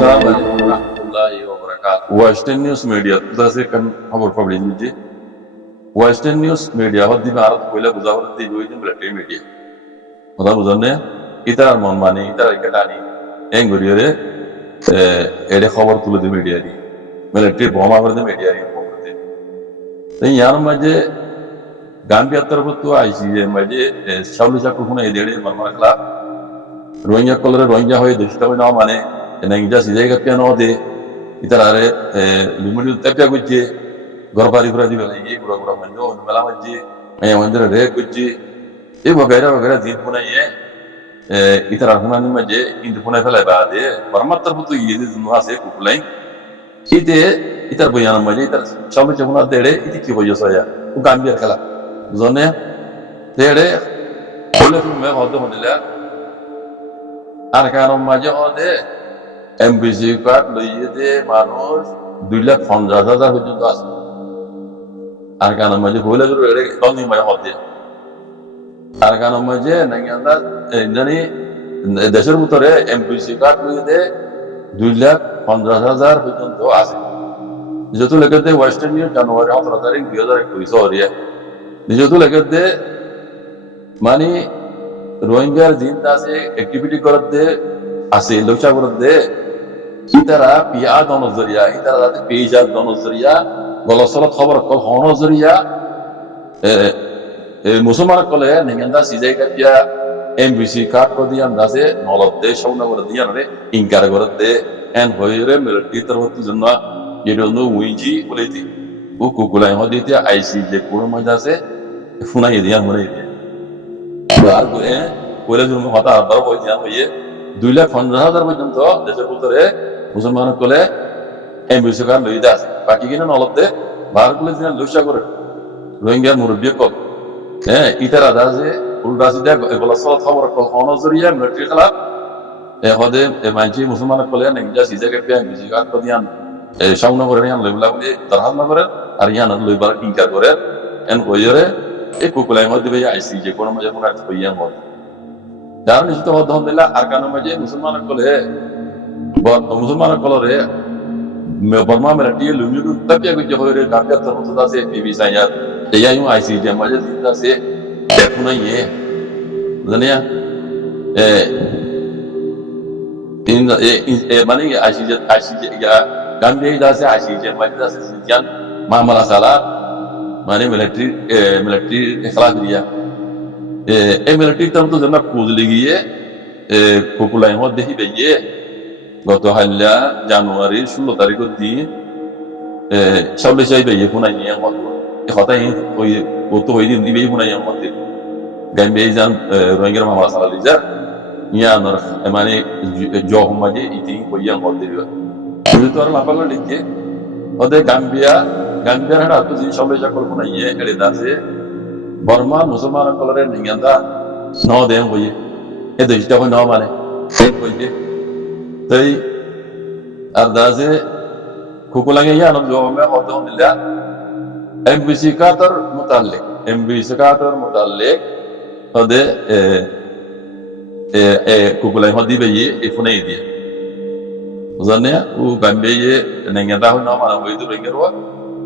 Assalamualaikum warahmatullahi wabarakatuh. Western news media से कन खबर पड़ी मुझे Western news media हद दिन आरत कोयला गुजावर दी जो इतने मिलिट्री media मतलब उधरने इतना मन माने इतना इकट्ठानी एंगुरियर एडे खबर तुले दी media री मिलिट्री बॉम्ब आवर दी media री खबर दी तो यार मुझे गांधी तरफ तो आई चीज़ मुझे शामिल जाकर होना इधरे मरमर कला रोहिंग्या कलर रोहिंग्या होए दुष्ट होए ना माने नंगे सीधे का क्या ना दे इधर आ रहे लिमिट तब क्या कुछ जे गौरबारी बुरा दी वाला ये बुरा बुरा मंजो उनमेला मज्जे मैं मंदिर रहे कुछ जे ये वगैरह वगैरह दिन पुना ये इधर आखना नहीं मज्जे इन पुना फैला बात है परमात्मा तरफ तो ये दिन वहाँ से कुपलाई इधर बयान मज्जे इधर शामिल जमुना देड़े इधर की वजह से या वो काम भी रखला जोने देड़े बोले तो मैं होते होने लगा आरकान मजे होते एमबीसी कार्ड लिए थे मानोस 2,50,000 हुए तो आस आरकान मजे बोले तो रेडे कौन नहीं मजे होते आरकान मजे नहीं अंदर जनी देशर बुतरे एमबीसी कार्ड लिए थे 2,50,000 हुए तो आस जो तो लगे थे वेस्टर्न न्यूज़ जनवरी 2021 हो रही है जो तो लगे थे मानी रोहिंग्या जिंदा से एक्टिविटी करते आसे लोचा करते इतरा पिया दोनों जरिया इतरा जाते पेजा दोनों जरिया गलसला खबर कल होनो जरिया मुसलमान कल है नहीं अंदा सीधे का पिया एमबीसी कार्ड को दिया अंदा से नौलत दे शौना कर दिया नरे इनकार करते एन होइरे मिलिट्री तरफ तो जना ये दोनों विंजी बोले थी वो कुकुलाई हो देती है आईसीजे कोण मजा से फुना ये दिया मरे बार को है कोयला जुर्म होता है बड़ा कोई ध्यान होइए 2,50,000 पर्यंत देशर पुतरे मुसलमान कोले एमबीसी कार्ड लई दास बाकी किना नलते बाहर कोले दिना लुशा करे रोहिंग्या मुरब्बी को इतरा दासे उल्टा सीधा गलत खबर को होनो जरिया मिलिट्री खिलाफ होदे मानची मुसलमान कोले नंजा सीधे के पे एमबीसी कार्ड को दियान शाउना करे यान लइबला बोले तरह न करे और यान लइबार इनकार करे एन कोयरे एक कुकुलाई मध्य में आईसीजे कोण मजे मुराद कोयिया मत दार निश्चित हो दम दिला आरकान मजे मुसलमान कोले मुसलमान कोले बर्मा में रटिए लुमियो तब क्या कुछ हो रे काफी तरह से बीबी साया या यूं आईसीजे मजे जिंदा से देखना ये दुनिया इन माने आईसीजे या गांधी दासे आईसीजे मजे से जान मामला साला माने मिलिट्री खिलाफ दिया मिलिट्री तरफ तो जना कूद लगी है कुकुलाई हो देखी बेये गत हल्ला जनवरी 16 तारीख को दी शामिल चाहिए बेये पुना ये मत खाता है कोई वो तो वही दिन दी बेये पुना ये मत गैम बेये जान रोहिंग्या मामला साला लीजा यहाँ नर माने जो हम मजे इतनी कोई ये मत दिया तो और लापा कर लिखे और दे गांबिया है ना तो जिन शामिल जाकर पुना ये करे दासे बर्मा मुसलमान कलरे नहीं आता नौ दें कोई ये तो इतना कोई नौ माने कोई के तो ये अर्दासे कुकुलांगे या नम जो हमें होते हैं दिल्ला एमबीसी का तर मुताल्लिक होदे कुकुलांगे होती भी ये इफुने ही दिया उधरने वो गंभीर ये नहीं आता हो नौ माना वही तो रहेंगे वो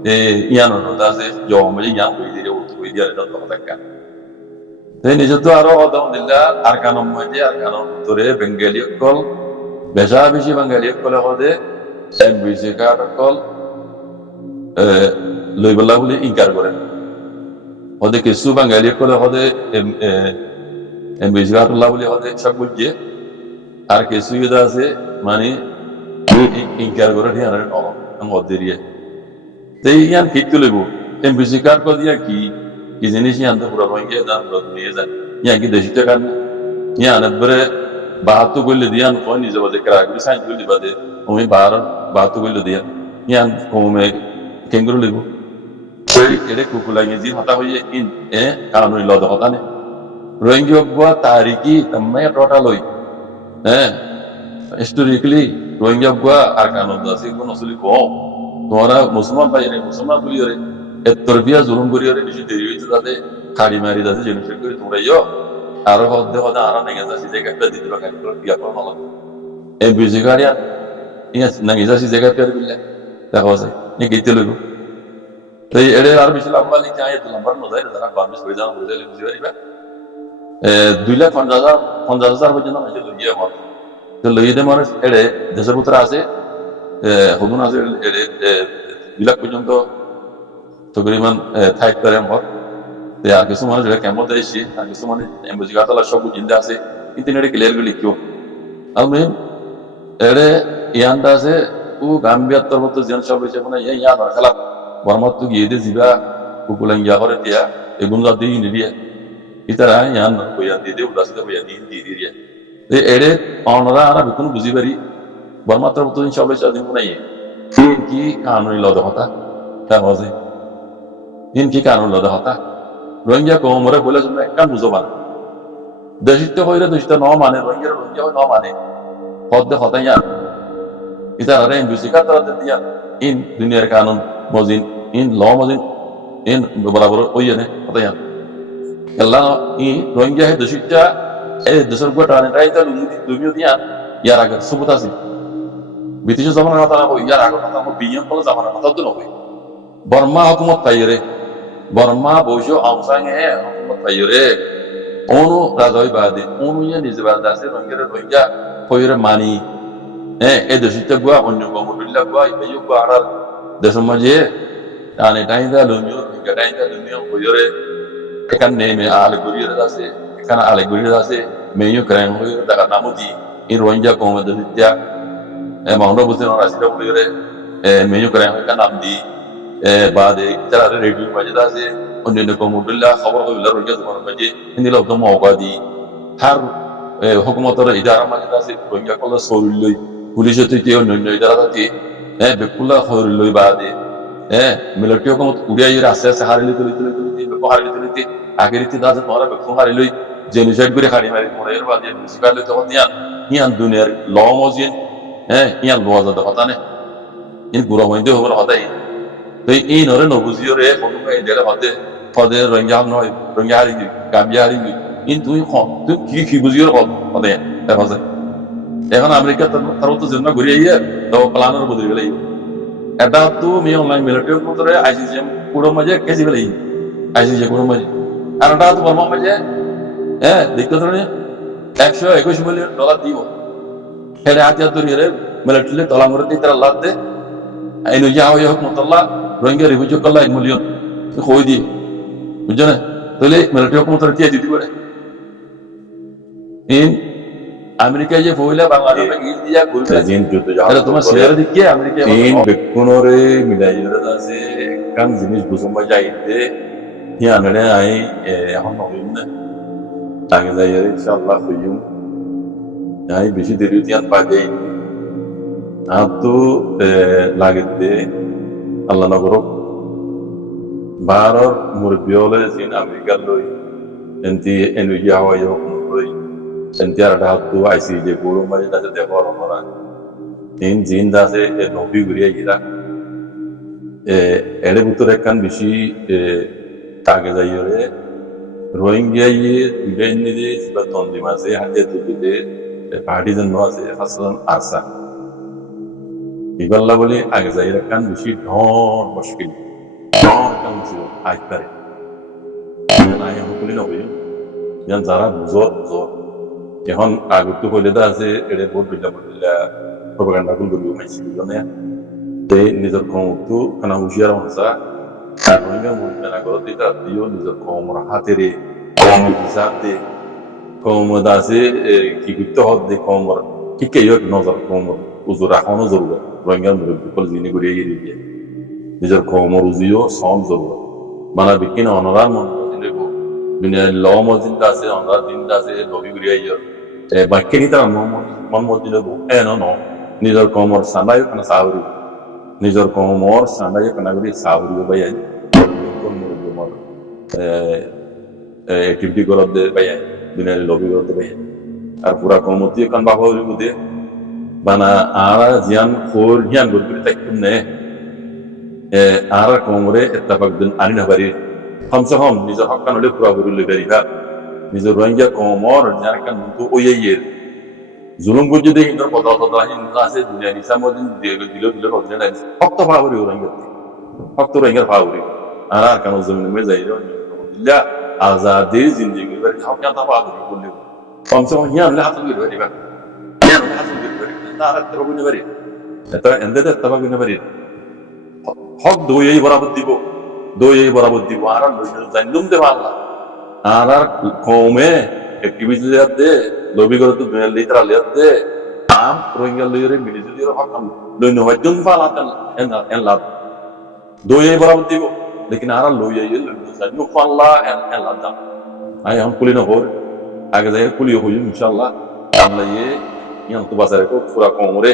यहाँ नोटा से जो मुझे यहाँ कोई दिया वो कोई दिया रहता तो पता क्या तो निश्चित तो आरो होता हूँ दिल्ला आरकानम तो रे बंगाली कॉल बेचा बिची बंगाली कॉल होते एमबीसी का कॉल लोईबला बोले इनकार करे होते किसु बंगाली कॉल होते एमबीसी का टोला बोले होते सब कुछ ये आर किसु ये दासे मानी इनकार करे ध्यान रखना हम होते रिये तो यान कित को लेबो एमबीसी कार्ड को दिया कि जिनिस यान तो पूरा रोहिंग्या दान लोग नहीं है यान की देशित करना यान बरे बात तो कोई ले दिया कौन नहीं जब देखा कि साइंस कोई ले बाते उन्हें बात तो कोई ले दिया यान को में केंगरू लेबो कोई एडे कुकुलांगे जी होता हुई इन कानूनी लॉ होता ने रोहिंग्या को तारीखी तम्मे टोटल हुई हिस्टोरिकली रोहिंग्या को आरकानों दासी को नस्ली को तुम्हारा मुसलमान भाई रे मुसलमान बोली रे तरबिया जुलुम करी रे निश्चित देरी हुई जाते खाड़ी मारी जाते जेनोसाइड करी तुमरे यो आरो होते होता आरा नहीं जाते सीधे कहते दिल का कर दिया पर मालूम एमबीसी गाड़ियां ইয়া নং ইজা সি জায়গা পেয়ার বিল্লা দেখো আছে নি গিতে লইব তো এড়ে আর বেশি লম্বা লিখে আয় তো লম্বার মজাই যারা বার্মিস হয়ে যান বুঝে বুঝি পারিবা 2,50,000 পর্যন্ত মানুষ লইয়া আমার তো লইয়ে মানুষ এড়ে দেশের ভিতরে আছে হবুন আছে এড়ে 2 লাখ পর্যন্ত তকরিবান থাইট করে আমার আর কিছু মানুষ কেমন দেয়ছি আর কিছু মানুষ এমবুজি গাতালা সব জিন্দা আছে কিন্তু এড়ে ক্লিয়ার গুলি লিখিও আমি এড়ে ইয়ানটা আছে ও গাম্বিয়ার মতো যেন সব হয়েছে মানে ইয়ান খেলা বর্মাত তো গিয়ে দিয়ে যাবা কুকুলাং গিয়া করে দিয়া এগুন যা দিয়ে নিবিয়া ইতারা ইয়ান কইয়া দিয়ে দিয়ে উদাসিত কইয়া দিয়ে দিয়ে এড়ে অনরা আর বিকুন বুঝি পারি বর্মাত্র মতো সব হয়েছে দিন নাই কি কানুনি লদ হতা তা বাজে দিন কি কানুন লদ হতা রোহিঙ্গা কোমরে বলে জন্য একটা বুঝো মানে দেশিত হইলে দেশিত ন মানে রোহিঙ্গা ন মানে পদ হতা ইয়ান ইতারা এমবিসি কাতারা দিয়া ইন দুনিয়ার কানুন মজিন in law mojin in barabar oyene pataya alla i rohingya he dashita e dasar ko tane raita lumio dia yar agar subutasi british zamana kata na ko yar agar kata ko biyan ko zamana kata to no burma hukumat tayre burma bojo amsang he hukumat tayre onu razoi bade onu ye nizbada se rohingya koyre mani e dashita gua onyo ko mudulla gua ibeyo ko arar desamaje ane tainda lumio gadainda lumio koyore ekan neme ale guriyada dase ekan ale guriyada dase meyo kran hoyo daga namudi in rohingya ko maditya maundo busen rasida koyore meyo kran ekan namdi bade tara radio majida se onne ko mudulla khabar ko lar rohingya zaman maje indilo to mawqadi har hukumator idara majida se rohingya ko sorulloy police থেকে অন্যান্য idara থেকে বেকুলা খরলই বাদে military को उड़िया रास्ते से हारिली तुलिते हारिली तुलिते आगे रीति दाज तोरा बेखो हारिली जेनोसाइड करे खाड़ी मारी मोरे बाद ये मुनिसिपालिटी तो यान दुनियार लॉ मजिन यान लॉ जादा पता ने इन गुरा होइंदे होबर होता है तो इन और नो बुझियो रे कोनो का इंडिया होते पदे रोहिंग्या नो रोहिंग्या हारी गाम्बिया हारी इन तू की बुझियो होता है देखो এখন আমেরিকা তার তো জন্য ঘুরিয়ে তো প্ল্যানের বদলে গেলে এটা তো মি অনলাইন মিলিটারি মতরে আইসিসিএম পুরো মাঝে কেজি গেলে আইসিসি পুরো মাঝে আর এটা তো বর্মা মাঝে দেখতে ধরে $121 মিলিয়ন দিব হেরে হাতিয়ার ধরে মিলিটারি তলা মরে দিতে আল্লাহ দে আইনো যা হয় হোক মতল্লা রোহিঙ্গা রিভিউ করলা 1 মিলিয়ন কই দি বুঝছো না তাহলে মিলিটারি মতরে দিয়ে দিতে পারে ইন আমেরিকা যে বইলা বাংলাদেশে গিয়ে দিয়া ঘুরতে জিন যুদ্ধ যাও তোমার শেয়ার দিকে আমেরিকা তিন বেকুনরে মিলাইরা আছে কাম জিনিস বুঝমা যাইতে ইয়ানে আই এখন নইন না আগে যাই ইনশাআল্লাহ হইম আই বেশি দেরিতিয়ান পাগে আতো লাগতে আল্লাহ নগর বারর মুরবিওলে জিন আমেরিকা লই এনতি এনুইয়া হয়ো লই Sentiara dah tu ICJ guru macam dah jadi orang in jin dah se nobi guriya ira ere butuh rekan bisi tage jayore Rohingya ye tulen ni de sebaton di masa hati tu de partisan masa hasan asa iballa boleh age jayore kan bisi dhon mushkil dhon kan tu aaj kare na yang hukulin hobi yang zara zor এখন আগতো কইলেদা আছে এড়ে বহুত বিল্লা propaganda কোন দলিও মাইছি জানে তে নিজর কমতো কানা হুশিয়ার হনসা কারণে মুনা গর দিতা দিও নিজর কমর হাতেরে কম হিসাবে কম দাসে কি গিত হদ দে কমর কি কে ইয়ক নজর কমর উজুর রাখনো জরুরি রোহিঙ্গা মুরব্বি জিনি করে দিয়ে নিজর কমর উজিও সম জরুরি মানে বিকিন অনরার মন দিলেগো দুনিয়া ল মজিন দাসে অনরার দিন দাসে লবি গুরিয়া ইয়র বাক্যেরই তারা মন মজিলে no নিজর কমর সান্দায় কানা সাউরি নিজর কমর সান্দায় কানা গুরি সাউরি বাইয়া কোন মুরব্বি মর অ্যাক্টিভিটি করব দে বাইয়া দুনিয়া লবি করব দে বাইয়া আর পুরা কমতি কান বাবা হইল দে বানা আরা জিয়ান খোর জিয়ান গুরি তাইকুম নে আরা কমরে ইত্তেফাক দিন আনি না পারি কমসে কম নিজর হক কান হলে পুরা গুরি লই পারি নিজের রোহিঙ্গা কমর যার কান তো ওইয়ের জুলুম বুঝে দিয়ে ইন্দর কথা আছে দুনিয়া নিসা মদিন দিল রোজনে নাই হক্ত ভাবরি রোহিঙ্গা হক্ত রোহিঙ্গার ভাবরি আর কেন জমিনে মে যাই দিল্লা আজাদির জিন্দেগি করে হক না ভাবরি বললি কমসে কম হিয়ান হাত গির বাড়ি বা হিয়ান হাত গির বাড়ি তার তরবিনে বাড়ি এটা এন্দেতে তরবিনে বাড়ি হক দই বরাবর দিব আর জানুম দে আল্লাহ আর কমে একটিভিটি দে লবি করে তো দুনিয়া লিটারা লিয়াতে আম রোহিঙ্গা লইরে মিলিজুলি হক লইন হয়জন ফালাতান এন লাভ দই বরাবর দিব लेकिन आरा लोई है नु फल्ला एन लादा आई हम कुली न हो आगे जाए कुली हो इंशाल्लाह আমরা ये यहाँ तो बाजार को पूरा कोमरे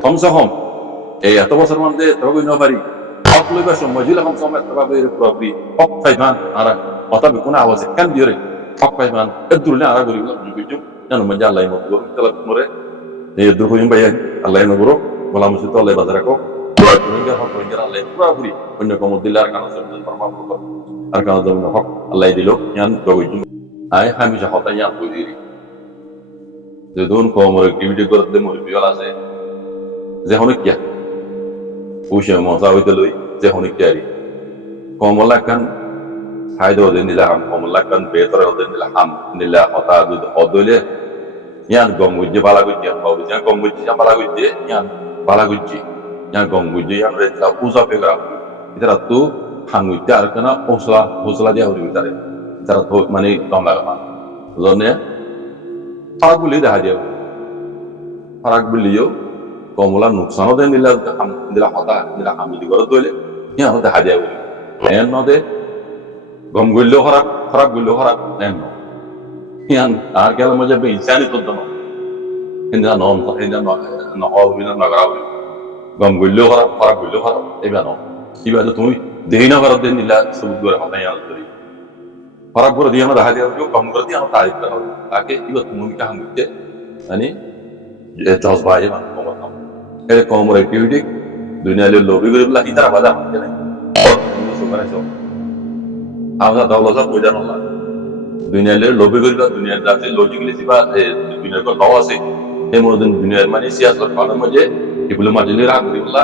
कम से कम এই এত বছর মধ্যে তবে না পারি সকলে বা সমাজিলা কম সময় তবে প্রবি হক ফাইমান আর কথা কোন আওয়াজ কান দিরে হক ফাইমান এদুরলে আর গরি বিজু জানো মজা আল্লাহ মত তলব মরে এই দুরহুইম ভাই আল্লাহ নগরো বলা মুসিত আল্লাহ বাজার কো রোহিঙ্গা হক রোহিঙ্গা আল্লাহ পুরা পুরি অন্য কম দিলার কারণ জমিন প্রমাণ করব আর কারণ জমিন হক আল্লাহ দিল ইয়ান গবিজু আই হামিজা হতা ইয়ান কইরি যদুন কমর অ্যাক্টিভিটি করতে মরি বিয়াল আছে যে হনে কি উশে মজা হইতে লই যে হনে কি আরি কমলা কান ফায়দা ওদের নিলা হাম কমলা কান বেতরে ওদের নিলা হাম নিলা হতা দুধ হদলে ইয়ান গমুজ্জে বালা গুজ্জে বাবু ইয়ান গমুজ্জে বালা গুজ্জে ইয়ান বালা গুজ্জে ইয়ান গমুজ্জে ইয়ান রেতলা পূজা পেগরা ইতারা তো হাঙ্গুইতে আর কানা ওসলা দিয়া হরি বিতারে ইতারা তো মানে দম লাগা জনে ফারাক বলি দেখা দিয়া ফারাক বলিও কমলা নুকসানও দেন দিলা হতা দিলা হামিদি করে দইলে ইয়ান দেখা দিয়া বলি এন নদে গম গইলো খারাপ গইলো খারাপ এন ইয়ান আর গেল মজা বে ইনসানি তো দনো হিন্দা নন হিন্দা ন অবিনা নগরাও গম গইলো খারাপ গইলো খারাপ এবা ন কিবা তুমি দেহিনা খারাপ দেন দিলা সবুত করে হতা ইয়ান ধরি খারাপ করে দিয়া দেখা দিয়া গম করে দিয়া তারিফ করা তাকে ইবা তুমি কা হামিতে মানে জজবায়ে মান কমা এর কমর অ্যাক্টিভিটি দুনিয়ালে লবি করে বলা ইতারা বাজা হচ্ছে না সুপারে সব আমরা দাওলাজা কইদান আল্লাহ দুনিয়ালে লবি করে দুনিয়ার দাতে লজিক্যালি সিবা দুনিয়ার কো দাও আছে এই মরদিন দুনিয়ার মানে সিয়াসত কারণ মধ্যে এগুলো মাঝে রাগ করি বলা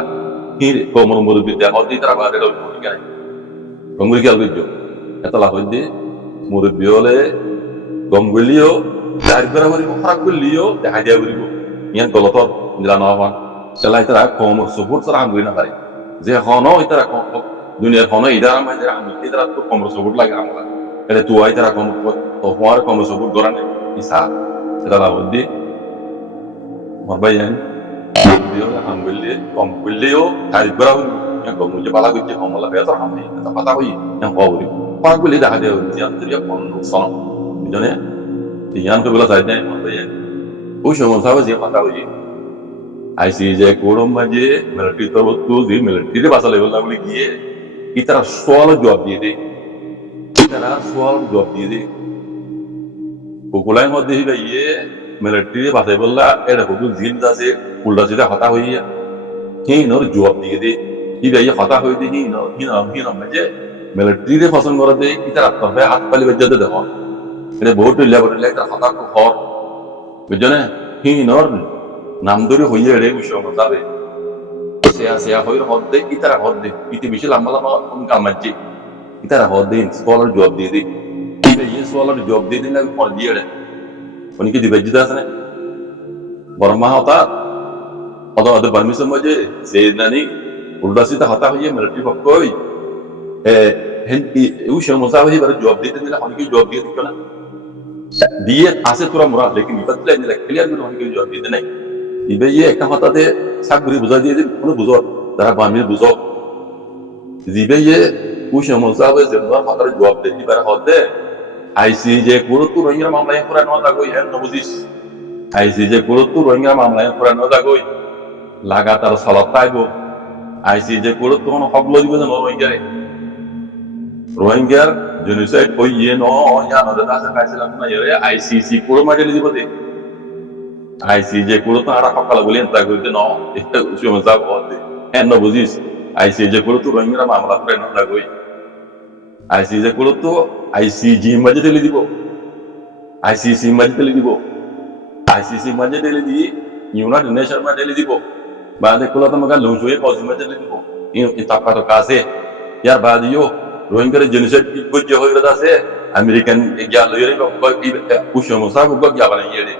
কি কমর মুরবি দেয়া হদি তারা বাজে লবি করে কেন গঙ্গুলি কি আলবিজো এতলা হইদি মুরবি হলে গঙ্গুলিও দাঁড় করা করিব খারাপ করলিও দেখা দিয়া করিব ইয়ান গলত দিলা নবা সেলাই তারা কমর সবুর তারা আঙ্গুলি না পারে যে হন ইতারা দুনিয়ার হন ইদারা মাঝে আমি ইতারা তো কমর সবুর লাগে আমরা এটা তুই তারা কম তো হওয়ার কমর সবুর গরানে ইসা এটা না বলদি মরবাইয়ান দিও আঙ্গুলি কম করলিও দাঁড় করা করিব ইয়ান গঙ্গুলি বালা গজ্জে কমলা বেতর আমি এটা পাতা হই ইয়ান কবরি পাগলি দেখা দিয়া ইয়ান তরিয়া কোন সন বুঝনে ইয়ান তো বলা যায় না মরবাইয়ান ওই সময় সাবা যে কথা হই আইসিজে কোরম মাঝে মিলিটারি তো তুই মিলিটারি বাসা লেভেল না বলে গিয়ে ইতারা সওয়াল জবাব দিয়ে দে কোকুলাই মধ্যে ইয়ে মিলিটারি বাসাই বললা এটা হুদুল জিন আছে উল্টা সিধা হতা হইয়া হিনর জবাব দিয়ে দে ইবা ইয়ে হতা হই দে হিন মাঝে মিলিটারি পছন্দ করে দে ইতারা তবে হাত পালি বেজে দেখো এটা বহুত লেভেল একটা হতা কো হর বুঝনে হিনর নাম ধরে হইয়া রে বিষয় যাবে সেয়া হইর হদ্দে ইতারা হদ্দে ইতি বেশি লম্বা কামাচ্ছি ইতারা হদ্দে সোয়ালের জবাব দিয়ে দিই ইয়ে সোয়ালের জবাব দিয়ে দিলে আমি ফল দিয়ে রে উনি কি দিবে জিতা আছে বর্মা হতা অত অত পারমিশন মাঝে সে নানি উল্টা সিধা হতা হইয়া মিলিটারি পক্ষই এই সমস্যা হয়ে জবাব দিতে দিলে অনেকে জবাব দিয়ে দিত না দিয়ে আসে তোরা মোরা লেকিন ইবাদ দিলে ক্লিয়ার করে অনেকে জবাব দিতে নাই ইবে ইয়ে একটা হতাতে সাকগুড়ি বুঝা দিয়ে দিন কোনো বুঝো তারা বামি বুঝো জিবে ইয়ে ওই সমস্যা হয়ে যে হতার জবাব দিতে পারে হতে আইসি যে গুরুত্ব রোহিঙ্গা মামলায় পুরা নদা গই হেন বুঝিস আইসি যে গুরুত্ব রোহিঙ্গা মামলায় পুরা নদা গই লাগাতার সালাত পাইব আইসি যে গুরুত্ব কোনো হক লইব না রোহিঙ্গার জেনোসাইড ওই ইয়ে ন ইয়া নদা দাসা কাইছিলাম না ইয়ে আইসিসি পুরো মাইলে দিব দে আইসিজে গুলো তো আর সকালে বলি এন্তা করিতে ন এটা সমস্যা হতে এন বুঝিস আইসিজে গুলো তো রোহিঙ্গা মামলা করে না লাগই আইসিজে গুলো তো আইসিজি মাঝে ঠেলে দিব আইসিসি মাঝে ঠেলে দিব ICC maje dele di United Nations ma dele di bo ba de kula to maga lungsuye pausi ma dele di bo in tapka to kase yar ba di yo rohingya genocide ki gojje hoyra da se American gyalo yere ko usho mo sa ko gya bana yele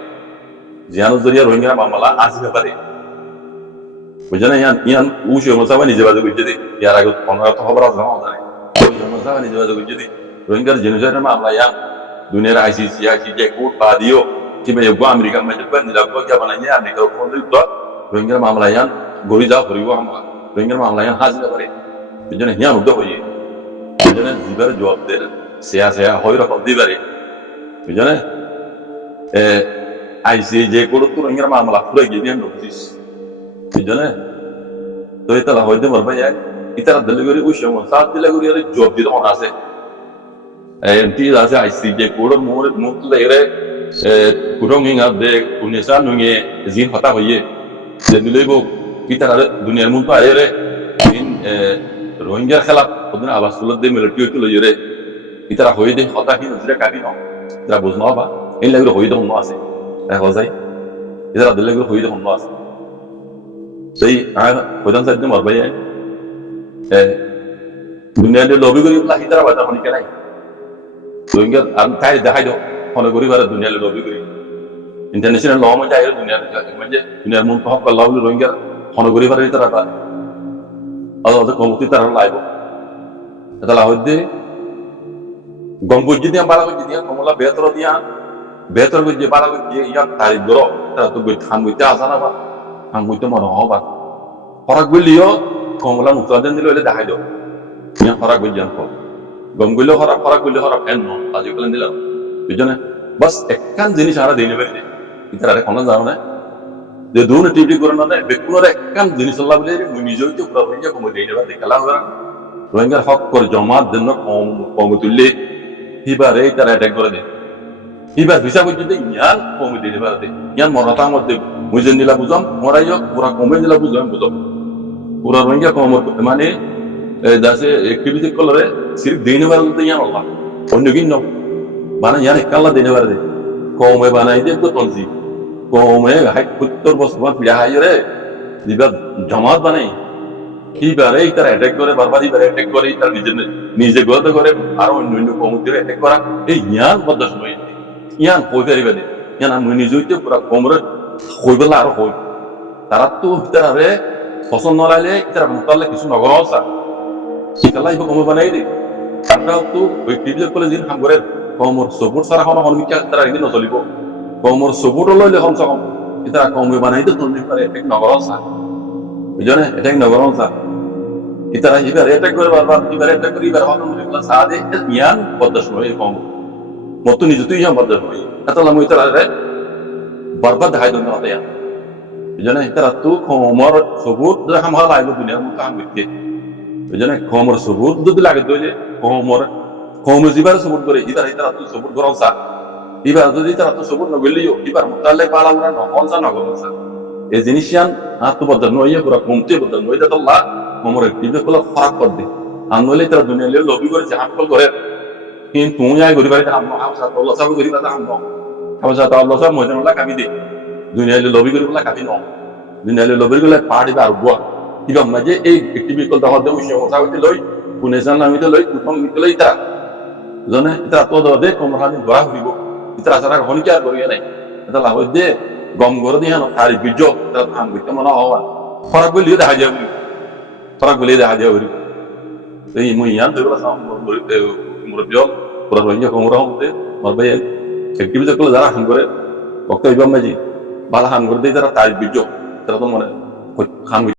jiano zuriya rohingya mamala asga pare bujana yan usho mo sa bani jeba de gojje yara ko onara to khabar azra ho jane usho mo sa bani jeba de gojje rohingya genocide mamala yan dunia ICC ICJ court ba diyo tiba ya gua Amerika mencoba tidak gua jaman aja Amerika ko itu rohingya mamala yan gori ja gori wa hamla rohingya mamala yan hasil bare bujana yan udah hoye bujana zibar jawab der saya hoyra ko dibare bujana ICJ court to rohingya mamala pura gedian notice bujana to itala hoyde marba ya itara daligori usho saat daligori ale job di ona ase enti da se ICJ court mo mutu legre kurang ingat dek Indonesia nunge zin fata hoye jadi lebo kita ada dunia mutu aire in rohingya khalaf odna abas sulat de military to lejere kita hoye de fata ki nazira kabi no tra buzna ba in legre hoye de no ase hozai idara de legre hoye de no ase sei a hodan sa de marba ya dunia de lobby gori la hidara bata honi kenai rohingya am kai de haido hono gori bara dunia le lobby gori international law ma jaay dunia de manje dunia mun to hakka law rohingya hono gori bara itara ba ado ko muti tar laibo atala hodde gombo jidi am bala jidi am la betro go je bala go je ya tari doro tara to go tham go ta sana ba ham go to mo ho ba horak bilio ko la muta den dilo le da haido nya horak go jan ko gomgulo horak bilio horak enno ajo kalen dilo bijone bas ekkan jinis ara dene berde itara re kono jaano na de dune tibdi korona na bekkuno re ekkan jinis Allah bile mu nijo to provinja ko mo dene ba dekala hora rohingya hak kor jamaat denno kom tulle hibare itara attack kore de hibar visa ko jide yan kom dene ba de yan morata modde mujen nila buzam morayo pura komen nila buzam pura rohingya kom mane dase activity kolore sirf dene ba de yan Allah onno ginno bana yan kala dene ba de kom bana ide ko tonzi kom hay puttor bos ba pida hayre diba jamaat banai hibare itara attack kore barbari bare attack kore itar nije goda kore aro onno kom dire attack kora ei yan bodas noy yan hoyeri bade yan am nijoite pura komre hoybala aro hoy tarattu itara re পছন্দ নলাইলে itara mutalle kisu nagorosa ikala ibo kom banai de আমরা তো ওই টিভিতে কলে দিন হাম করে কমর সপোর্ট সারা হন হনমিকা তারা একদিন নচলিব কমর সপোর্ট লইলে কম সকম এটা কমে বানাইতে তন্দি পারে এক নগরসা বুঝনে এটা নগরসা ইতারা ইবার এটা করে বারবার ইবার এটা করে ইবার হন বলে সাদে জ্ঞান পদ্দাস নয় কম মত নিজে তুই জাম পদ্দাস নয় এতলা মই তারা রে বারবার দেখাই দন না দেয়া বুঝনে ইতারা তো কমর সপোর্ট যা হাম হালাইলো দুনিয়ার মত হাম বিতে বুঝনে কমর সপোর্ট যদি লাগে দইলে কমর জিবার সপোর্ট করে ইতারা তো সপোর্ট করসা ibar যদি তারা তো সবুর নগলিও ইবার মুতালে পালা উনা নহনসা নগলসা এই জিনিসিয়ান আত্মবদ্ধ নইয়া পুরা কমতে বদ্ধ নইদা আল্লাহ মোমর একটিভে কল ফারাক কর দে আনলে তারা দুনিয়া লে লবি করে জাহান কল করে কিন্তু তুই আই গরি বাড়ি হাম হামসা আল্লাহ সাব গরি বাড়ি হাম হামসা আল্লাহ সাব মজনুল্লাহ কাবি দে দুনিয়া লে লবি গরি বলা কাবি ন দুনিয়া লে লবি গলে পাড়ি বার বুয়া ইবা মাঝে এই একটিভে কল দাও দে উশে মসা হইতে লই পুনেসান নামিতে লই কুফং নিতে লই তা জনে তা তো দে কোমরানি দোয়া হইব itara sara honi kya koriya nai atala hodde gom goro dihan tari bijo ta tham bitta mana hawa farak boli da haja buri ei mu yan de bala sam murabyo pura rohingya ko mura hote marbaye activity ko jara ham gore okta ibam maji bala ham gore de tara tari bijo tara to mane ham